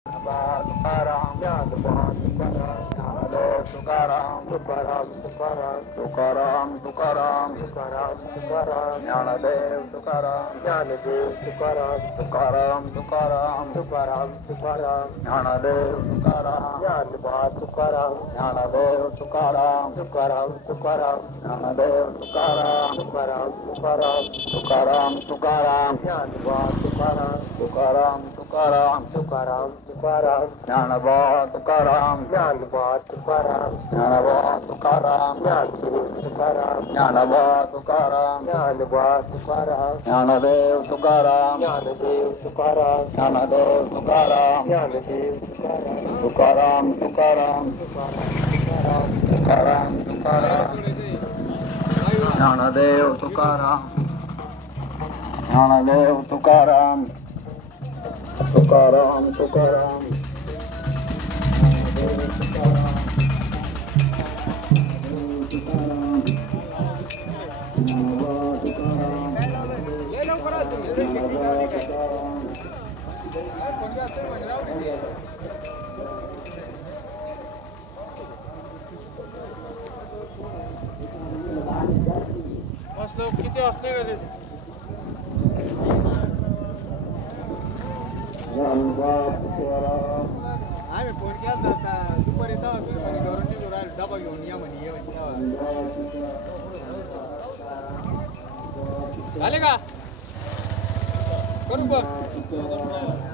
Tukaram, Tukaram, Tukaram, Tukaram, Tukaram, Tukaram, Tukaram, Jnanadev Tukaram, Jnanadev Tukaram, Tukaram, Tukaram, Tukaram, Tukaram, Jnanadev Tukaram, Jnanadev Tukaram, Jnanadev Tukaram, Tukaram, Tukaram, Jnanadev Tukaram, Tukaram, Tukaram, Tukaram, Tukaram, Jnanadev Tukaram, Tukaram, Tukaram, Tukaram, Tukaram, Jnanabha Tukaram, Jnanabha Tukaram, Jnanabha Tukaram, Jnanabha Tukaram, Jnanabha Tukaram, Jnanadev Tukaram, Jnanadev Tukaram, Jnanadev Tukaram, Jnanadev Tukaram, Tukaram, Tukaram, Tukaram, Tukaram, Jnanadev Tukaram, Jnanadev Tukaram, Tukaram, Tukaram, किती असले का ते आम्ही phone केला तसा दुपारी तेव्हा तुम्ही म्हणे घरून निघून राहिले डबा घेऊन या म्हणे ये म्हणे तेव्हा झाले का करू बघ